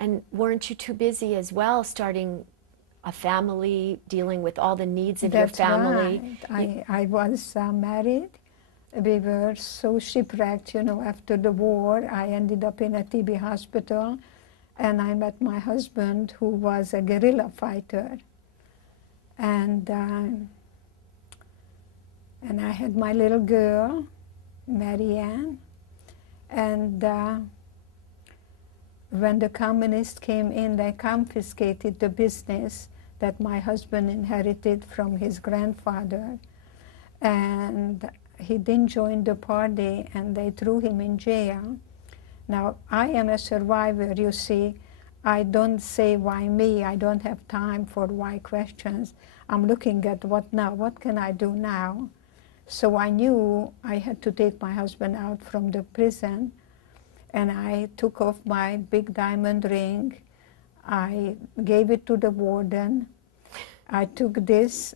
And weren't you too busy as well, starting a family, dealing with all the needs of your That's family? right. I was married. We were so shipwrecked, you know, after the war. I ended up in a TB hospital, and I met my husband, who was a guerrilla fighter. And I had my little girl, Marianne. And when the communists came in, they confiscated the business that my husband inherited from his grandfather. And he didn't join the party, and they threw him in jail. Now, I am a survivor, you see. I don't say, why me? I don't have time for why questions. I'm looking at what now? What can I do now? So I knew I had to take my husband out from the prison, and I took off my big diamond ring. I gave it to the warden. I took this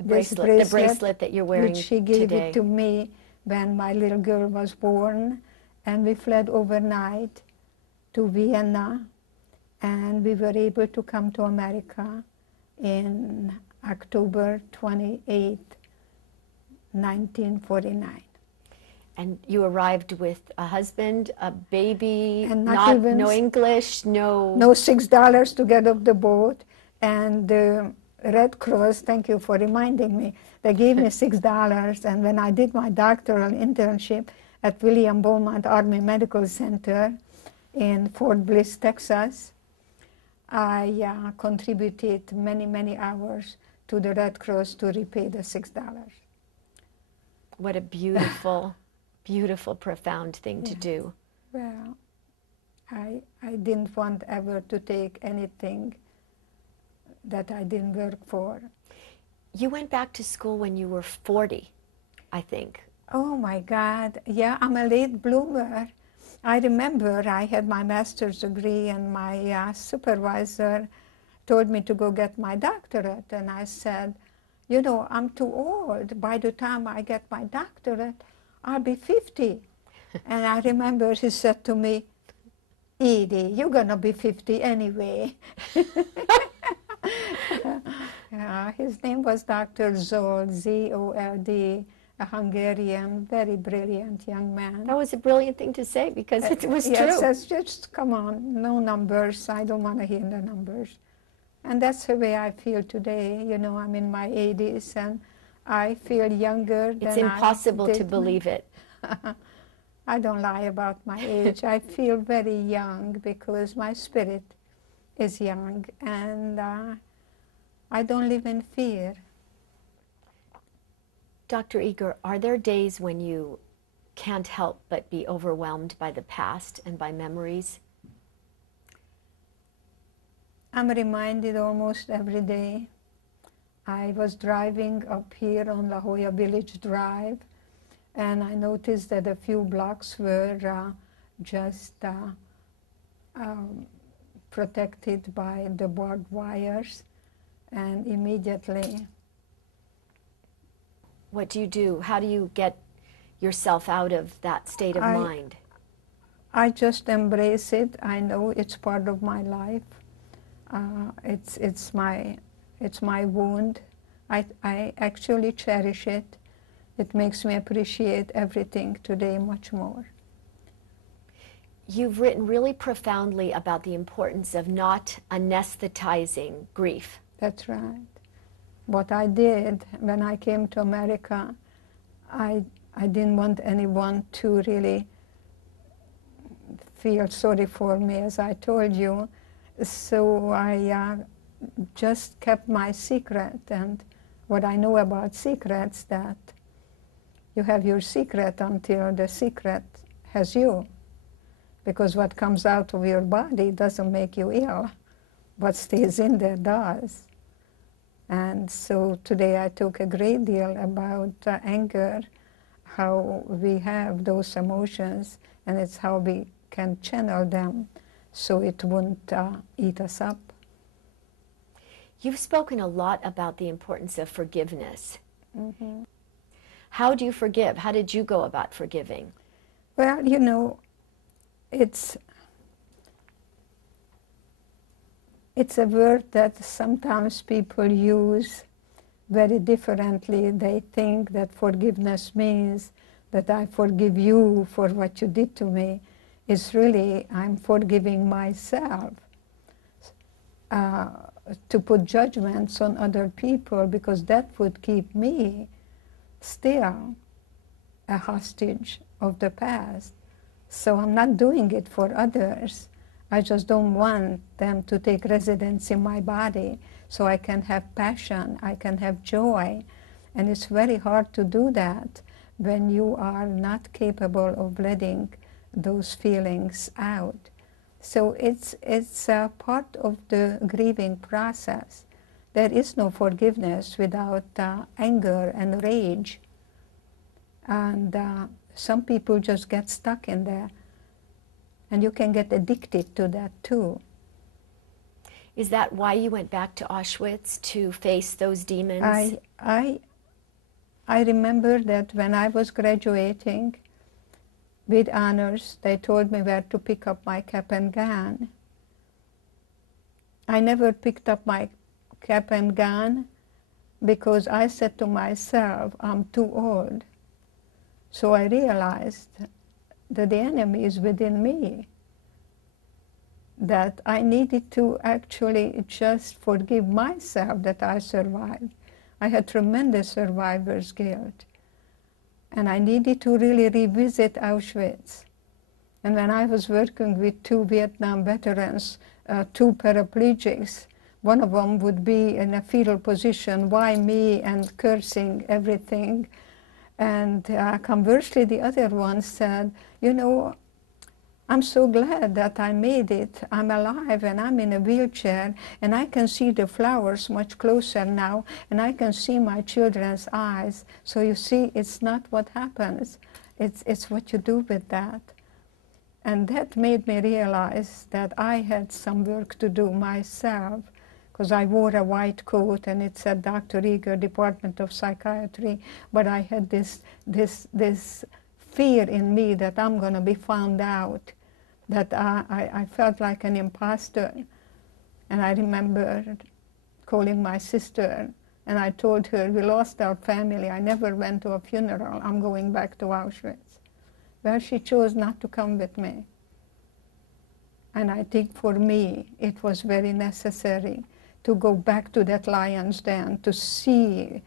the bracelet that you're wearing which she gave today. it to me when my little girl was born, and we fled overnight to Vienna, and we were able to come to America in October 28, 1949. And you arrived with a husband, a baby, And no English, no $6 to get off the boat. And the Red Cross, thank you for reminding me, they gave me $6. And when I did my doctoral internship at William Beaumont Army Medical Center in Fort Bliss, Texas, I contributed many, many hours to the Red Cross to repay the $6. What a beautiful, beautiful, profound thing to do. Well, I didn't want ever to take anything that I didn't work for. You went back to school when you were 40, I think. Oh my God, yeah, I'm a late bloomer. I remember I had my master's degree, and my supervisor told me to go get my doctorate, and I said, you know, I'm too old. By the time I get my doctorate, I'll be 50. And I remember he said to me, Edie, you're going to be 50 anyway. His name was Dr. Zold, Z-O-L-D, a Hungarian, very brilliant young man. That was a brilliant thing to say, because it was yes, true. Yes, just come on, no numbers. I don't want to hear the numbers. And that's the way I feel today. You know, I'm in my 80s, and I feel younger than I did. It's impossible to believe it. I don't lie about my age. I feel very young because my spirit is young, and I don't live in fear. Dr. Eger, are there days when you can't help but be overwhelmed by the past and by memories? I'm reminded almost every day. I was driving up here on La Jolla Village Drive, and I noticed that a few blocks were just protected by the barbed wires, and immediately... What do you do? How do you get yourself out of that state of mind? I just embrace it. I know it's part of my life. It's my wound. I actually cherish it. It makes me appreciate everything today much more. You've written really profoundly about the importance of not anesthetizing grief. That's right. What I did when I came to America, I didn't want anyone to really feel sorry for me, as I told you. So I just kept my secret. And what I know about secrets, that you have your secret until the secret has you. Because what comes out of your body doesn't make you ill. What stays in there does. And so today I talk a great deal about anger, how we have those emotions, and it's how we can channel them so it won't eat us up. You've spoken a lot about the importance of forgiveness. Mm-hmm. How do you forgive? How did you go about forgiving? Well, you know, it's It's a word that sometimes people use very differently. They think that forgiveness means that I forgive you for what you did to me. It's really, I'm forgiving myself. To put judgments on other people, because that would keep me still a hostage of the past. So I'm not doing it for others. I just don't want them to take residence in my body so I can have passion, I can have joy. And it's very hard to do that when you are not capable of letting those feelings out. So it's a part of the grieving process. There is no forgiveness without anger and rage. And some people just get stuck in there. And you can get addicted to that too. Is that why you went back to Auschwitz, to face those demons? I remember that when I was graduating with honors, they told me where to pick up my cap and gown. I never picked up my cap and gown because I said to myself, I'm too old. So I realized that the enemy is within me, that I needed to actually just forgive myself that I survived. I had tremendous survivor's guilt. And I needed to really revisit Auschwitz. And when I was working with 2 Vietnam veterans, 2 paraplegics, one of them would be in a fetal position, why me, and cursing everything. And conversely, the other one said, you know, I'm so glad that I made it. I'm alive and I'm in a wheelchair and I can see the flowers much closer now and I can see my children's eyes. So you see, it's not what happens. It's what you do with that. And that made me realize that I had some work to do myself, because I wore a white coat and it said Dr. Eager, Department of Psychiatry, but I had this fear in me that I'm going to be found out, that I felt like an imposter. And I remember calling my sister, and I told her, we lost our family. I never went to a funeral. I'm going back to Auschwitz. Well, she chose not to come with me. And I think for me, it was very necessary to go back to that lion's den, to see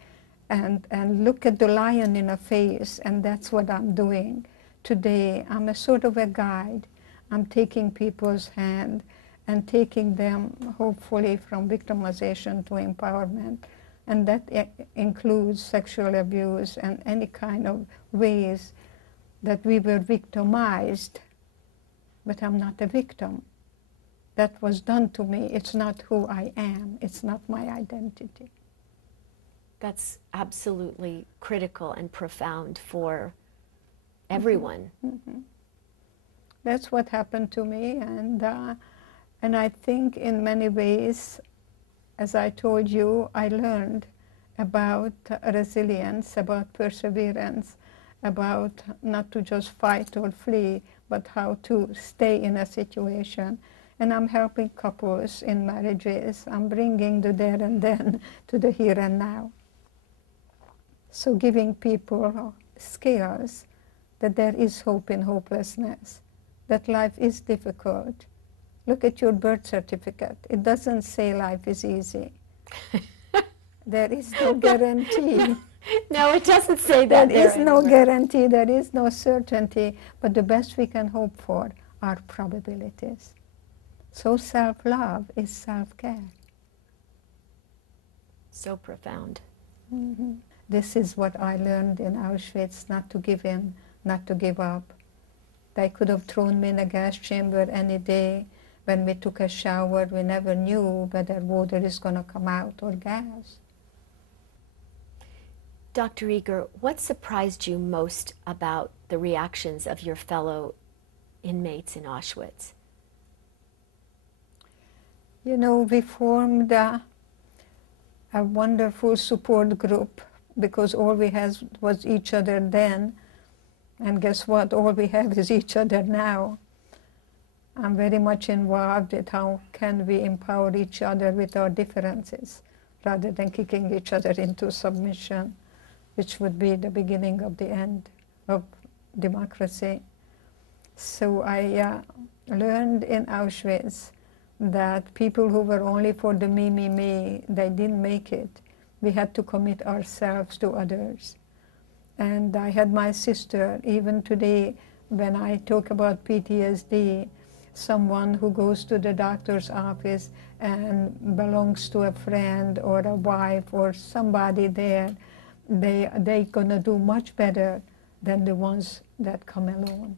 and look at the lion in the face, and that's what I'm doing today. I'm a sort of a guide. I'm taking people's hand and taking them, hopefully, from victimization to empowerment. And that includes sexual abuse and any kind of ways that we were victimized. But I'm not a victim. That was done to me. It's not who I am. It's not my identity. That's absolutely critical and profound for everyone. Mm-hmm. That's what happened to me, and I think in many ways, as I told you, I learned about resilience, about perseverance, about not to just fight or flee, but how to stay in a situation. And I'm helping couples in marriages. I'm bringing the there and then to the here and now. So giving people skills that there is hope in hopelessness, that life is difficult. Look at your birth certificate. It doesn't say life is easy. There is no guarantee. No, it doesn't say that. There is no guarantee, there is no certainty, but the best we can hope for are probabilities. So self-love is self-care. So profound. Mm-hmm. This is what I learned in Auschwitz, not to give in, not to give up. They could have thrown me in a gas chamber any day. When we took a shower, we never knew whether water is going to come out or gas. Dr. Eager, what surprised you most about the reactions of your fellow inmates in Auschwitz? You know, we formed a wonderful support group because all we had was each other then. And guess what? All we have is each other now. I'm very much involved with how can we empower each other with our differences rather than kicking each other into submission, which would be the beginning of the end of democracy. So I learned in Auschwitz that people who were only for the me, me, me, they didn't make it. We had to commit ourselves to others. And I had my sister, even today, when I talk about PTSD, someone who goes to the doctor's office and belongs to a friend or a wife or somebody there, they're gonna do much better than the ones that come alone.